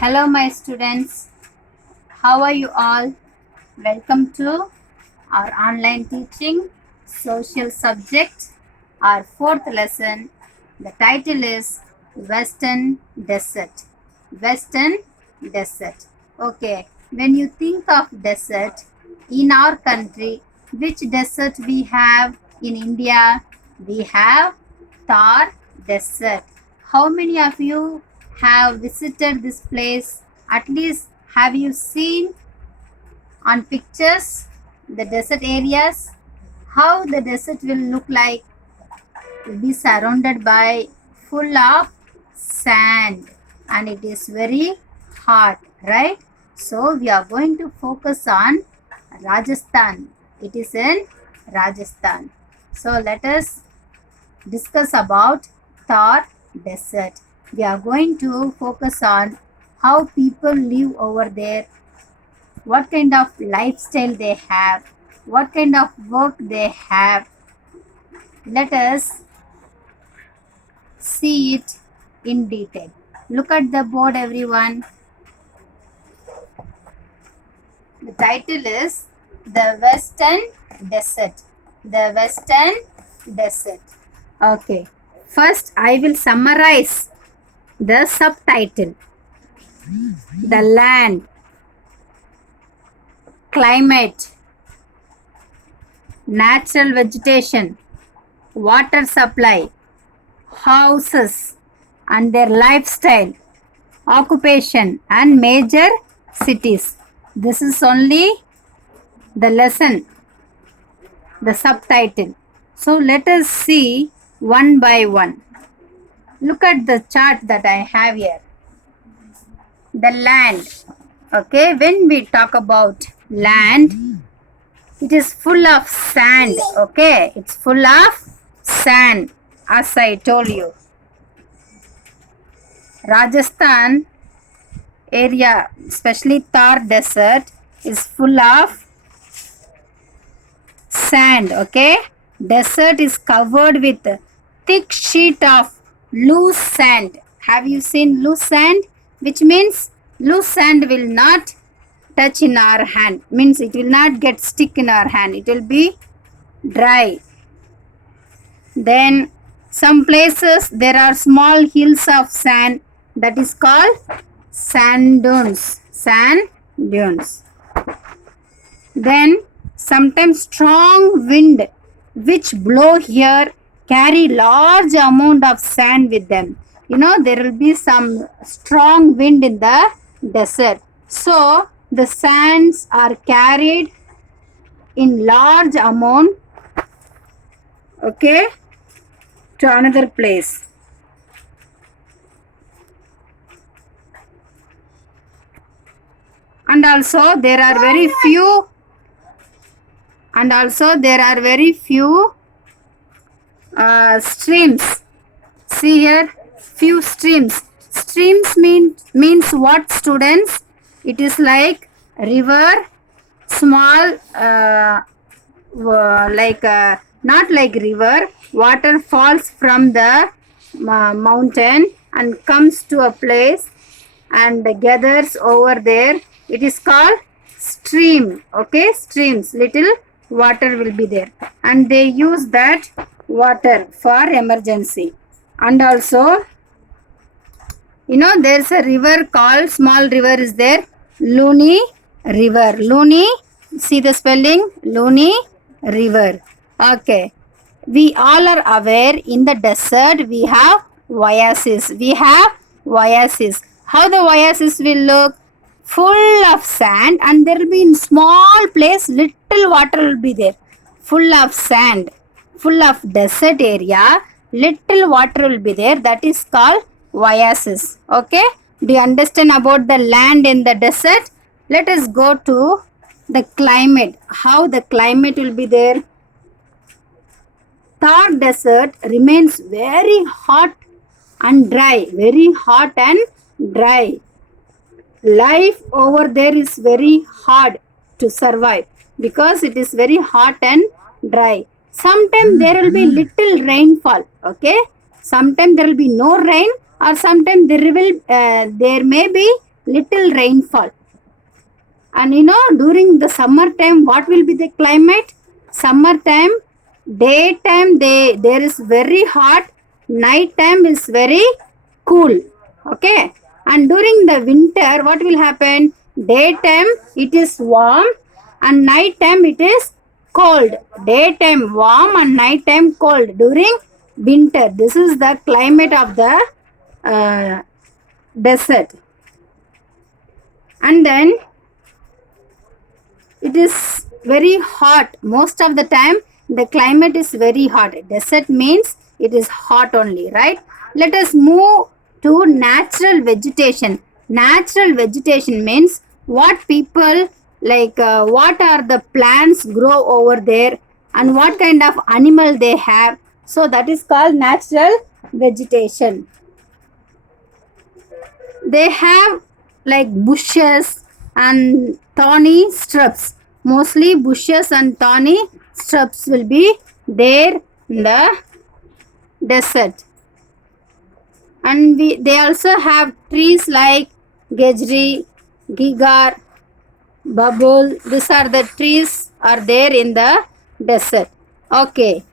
Hello, my students. How are you all? Welcome to our online teaching social subject, our fourth lesson. The title is Western Desert. Western Desert. Okay, when you think of desert in our country, which desert we have in India? We have Thar Desert. How many of you have visited this place? At least have you seen on pictures the desert areas? How the desert will look like? Will be surrounded by full of sand and it is very hot, right? So we are going to focus on Rajasthan. It is in Rajasthan. So let us discuss about Thar Desert. We are going to focus on how people live over there, what kind of lifestyle they have, what kind of work they have. Let us see it in detail. Look at the board, everyone. The title is The Western Desert. The Western Desert. Okay. First, I will summarize the subtitle. The land, climate, natural vegetation, water supply, houses and their lifestyle, occupation and major cities. This is only the lesson, the subtitle. So let us see one by one. Look at the chart that I have here. The land. Okay, when we talk about land, it is full of sand. Okay, it's full of sand, as I told you. Rajasthan area, especially Thar Desert, is full of sand. Okay, desert is covered with thick sheet of loose sand. Have you seen loose sand? Which means loose sand will not touch in our hand, means it will not get stick in our hand, it will be dry. Then some places there are small hills of sand, that is called sand dunes. Sand dunes. Then sometimes strong wind which blow here carry large amount of sand with them. You know, there will be some strong wind in the desert. So the sands are carried in large amount, okay, to another place. And also there are very few streams. See here, few streams. Streams means what, students? It is like river, small, not like river. Water falls from the mountain and comes to a place and gathers over there. It is called stream. Okay, streams. Little water will be there and they use that water for emergency. And also, you know, there's a river called, small river is there, Luni River. Luni, see the spelling, Luni River. Okay, we all are aware in the desert we have oasis. We have oasis. How the oasis will look? Full of sand and there will be in small place little water will be there. Full of sand, full of desert area, little water will be there, that is called oasis. Okay, do you understand about the land in the desert? Let us go to the climate. How the climate will be there? Thar Desert remains very hot and dry. Very hot and dry. Life over there is very hard to survive because it is very hot and dry. Sometimes there will be little rainfall. Okay, sometimes there will be no rain or sometimes there may be little rainfall. And during the summertime, what will be the climate? Summertime, daytime there is very hot, nighttime is very cool. Okay. And during the winter, what will happen? Daytime it is warm and nighttime it is cold. Daytime warm and nighttime cold during winter. This is the climate of the desert. And then it is very hot. Most of the time the climate is very hot. Desert means it is hot only, right? Let us move to natural vegetation. Natural vegetation means what people like, what are the plants grow over there and what kind of animal they have. So that is called natural vegetation. They have like bushes and thorny shrubs. Mostly bushes and thorny shrubs will be there in the desert. And they also have trees like gejri, gigar, babul. These are the trees are there in the desert. Okay.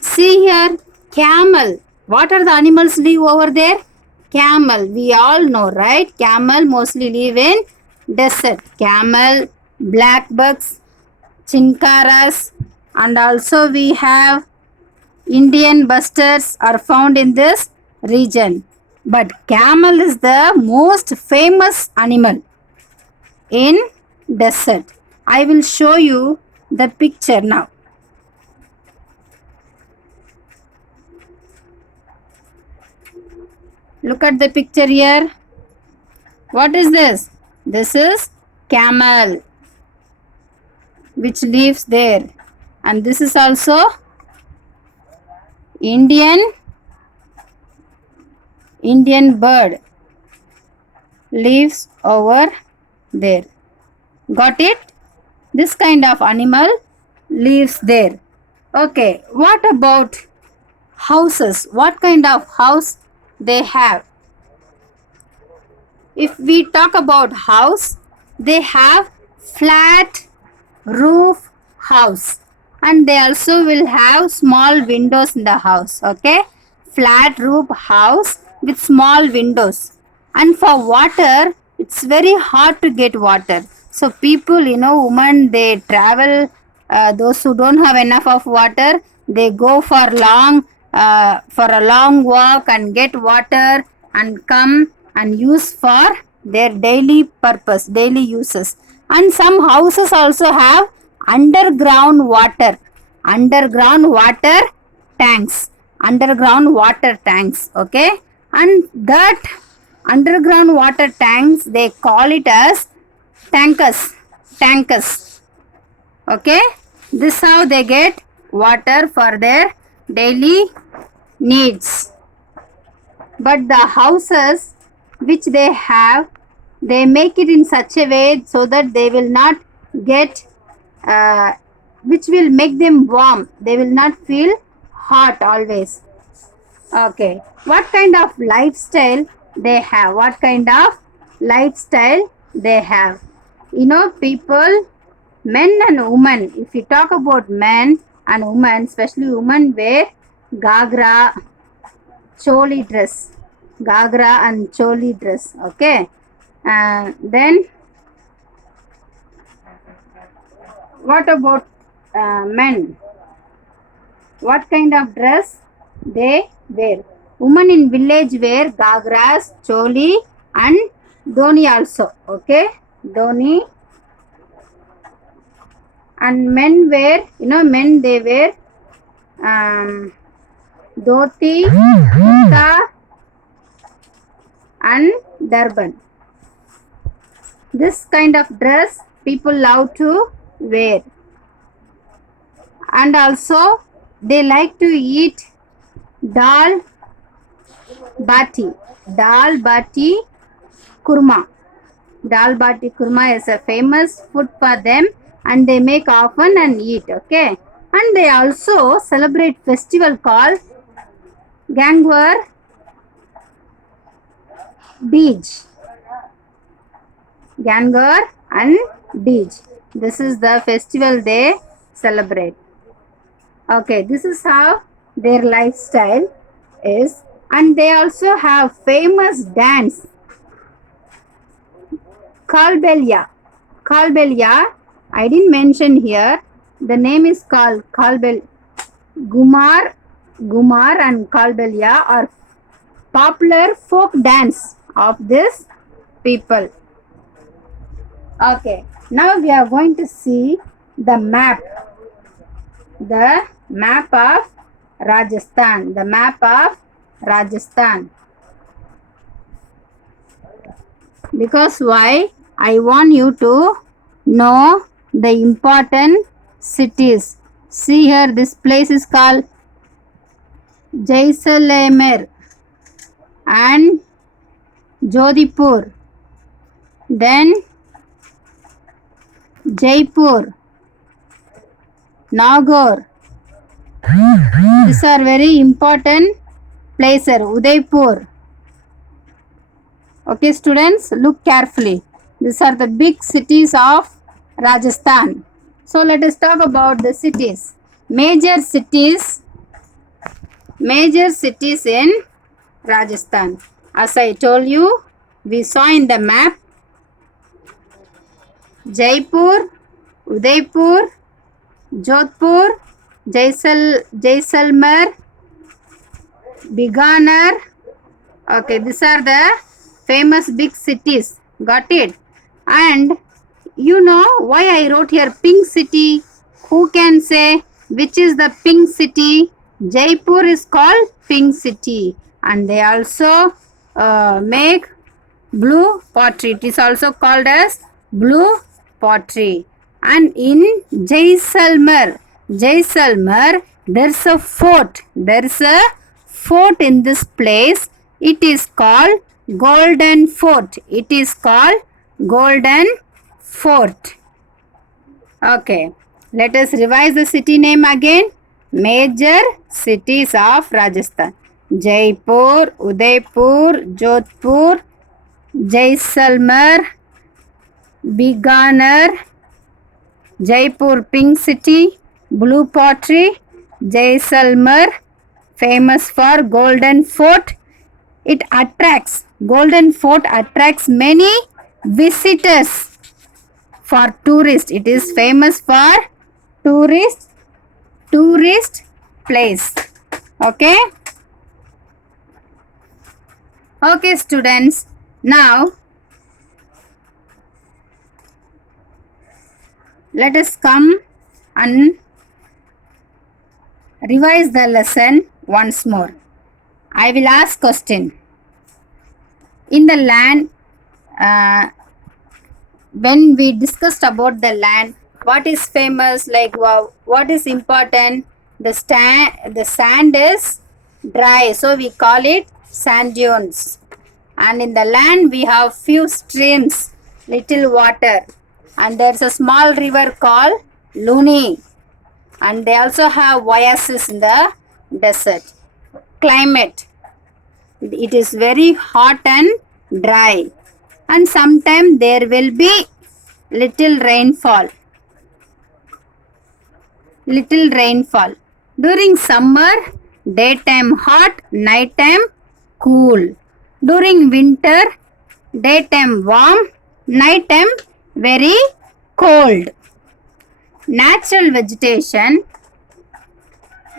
See here, camel. What are the animals live over there? Camel. We all know, right? Camel mostly live in desert. Camel, black bucks, chinkaras, and also we have Indian bustards are found in this region. But camel is the most famous animal in desert. I will show you the picture now. Look at the picture here. What is this? This is camel which lives there. And this is also Indian bird lives over there. Got it? This kind of animal lives there. Okay, what about houses? What kind of house they have? If we talk about house, they have flat roof house, and they also will have small windows in the house. Okay, flat roof house with small windows. And for water, it's very hard to get water. So people, women, they travel, those who don't have enough of water, they go for a long walk and get water and come and use for their daily purpose, daily uses. And some houses also have underground water tanks. Okay, and that underground water tanks, they call it as tankers. Okay, this how they get water for their daily needs. But the houses which they have, they make it in such a way so that they will not get which will make them warm. They will not feel hot always. Okay, what kind of lifestyle they have? People, men and women. If you talk about men and women, especially women wear gagra and choli dress. Okay, then what about men? What kind of dress they wear? Women in village wear gagras, choli and dhoni also. Okay, dhoni. And men wear, they wear dhoti, kurta and turban. This kind of dress people love to wear. And also they like to eat dal bati kurma. Dal bati kurma is a famous food for them, and they make often and eat. Okay, and they also celebrate festival called Gangwar Beach. Gangar and Deej. This is the festival they celebrate. Okay, this is how their lifestyle is, and they also have famous dance, Kalbelia. Kalbelia, I didn't mention here. The name is called Kalbel. Gumar and Kalbelia are popular folk dance of this people. Okay, now we are going to see the map. The map of Rajasthan. The map of Rajasthan. Because why? I want you to know the important cities. See here, this place is called Jaisalmer and Jodhpur. Then Jaipur, Nagaur. These are very important places. Udaipur. Okay, students, look carefully. These are the big cities of Rajasthan. So let us talk about the cities. Major cities in Rajasthan. As I told you, we saw in the map Jaipur, Udaipur, Jodhpur, Jaisalmer, Bikaner. Okay, these are the famous big cities. Got it? And you know why I wrote here pink city? Who can say which is the pink city? Jaipur is called pink city, and they also make blue pottery. It is also called as blue pottery. And in Jaisalmer, there's a fort. There's a fort in this place. It is called Golden Fort. It is called Golden Fort. Okay, let us revise the city name again. Major cities of Rajasthan: Jaipur, Udaipur, Jodhpur, Jaisalmer, Bikaner, Jaipur pink city, blue pottery, Jaisalmer famous for Golden Fort. Golden Fort attracts many visitors for tourists. It is famous for tourist place. Okay. Okay, students. Now let us come and revise the lesson once more. I will ask question. In the land, when we discussed about the land, what is famous, like what is important? The sand is dry, so we call it sand dunes. And in the land we have few streams, little water, and there's a small river called Luni, and they also have oases in the desert. Climate, it is very hot and dry, and sometimes there will be little rainfall. During summer, daytime hot, nighttime cool. During winter, daytime warm, nighttime very cold. Natural vegetation,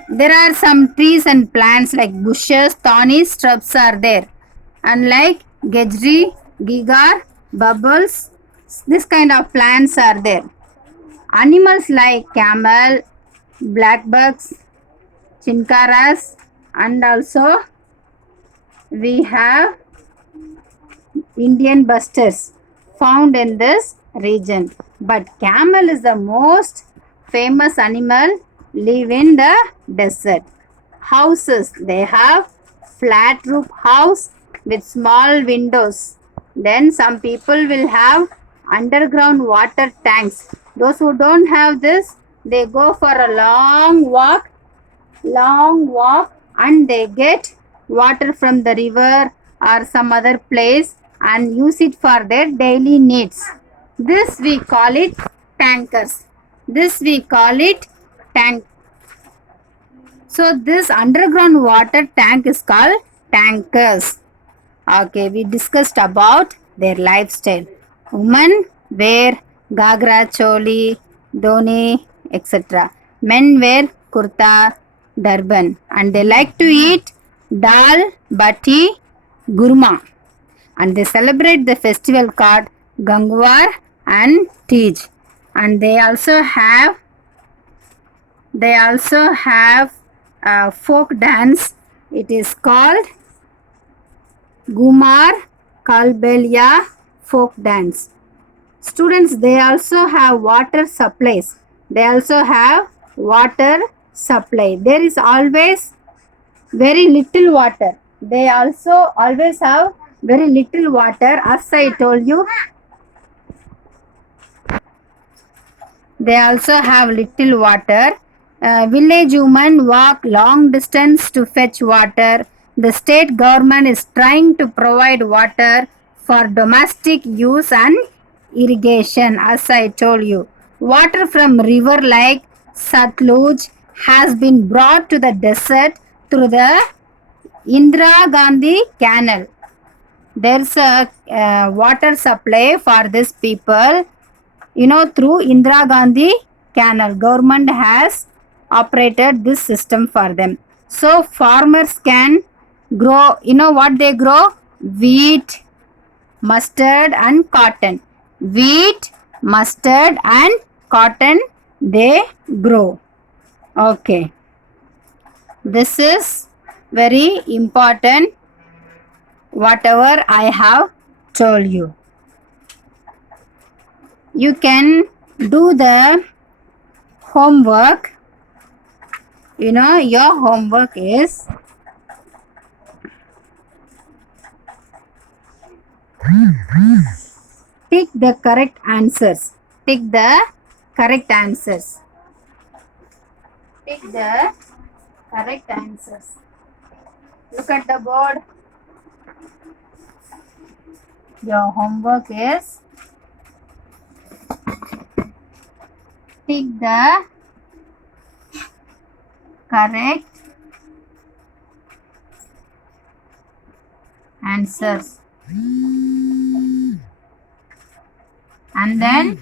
there are some trees and plants like bushes, thorny shrubs are there, and like gejri, gigar, bubbles, this kind of plants are there. Animals like camel, blackbucks, chinkaras, and also we have Indian busters found in this region. But camel is the most famous animal, live in the desert. Houses, they have flat roof house with small windows. Then some people will have underground water tanks. Those who don't have this, they go for a long walk, and they get water from the river or some other place, and use it for their daily needs. This we call it tankers. This we call it tank. So this underground water tank is called tankers. Okay, we discussed about their lifestyle. Women wear gagra, choli, dhoni, etc. Men wear kurta, turban, and they like to eat dal, bati, gurma, and they celebrate the festival called Gangwar and Tej, and they also have folk dance. It is called Gumar Kalbelia folk dance. Students, they also have water supplies. They also have water supply. There is always very little water. They also always have very little water. As I told you, they also have little water. Village women walk long distance to fetch water. The state government is trying to provide water for domestic use and irrigation. As I told you, water from river like Satluj has been brought to the desert through the Indira Gandhi Canal. There's a water supply for these people, through Indira Gandhi Canal. Government has operated this system for them. So farmers can grow, what they grow? Wheat, mustard and cotton. Wheat, mustard and cotton they grow. Okay. This is very important, whatever I have told you. You can do the homework. Your homework is pick the correct answers. Pick the correct answers. Pick the correct answers. Look at the board. Your homework is pick the correct answers, and then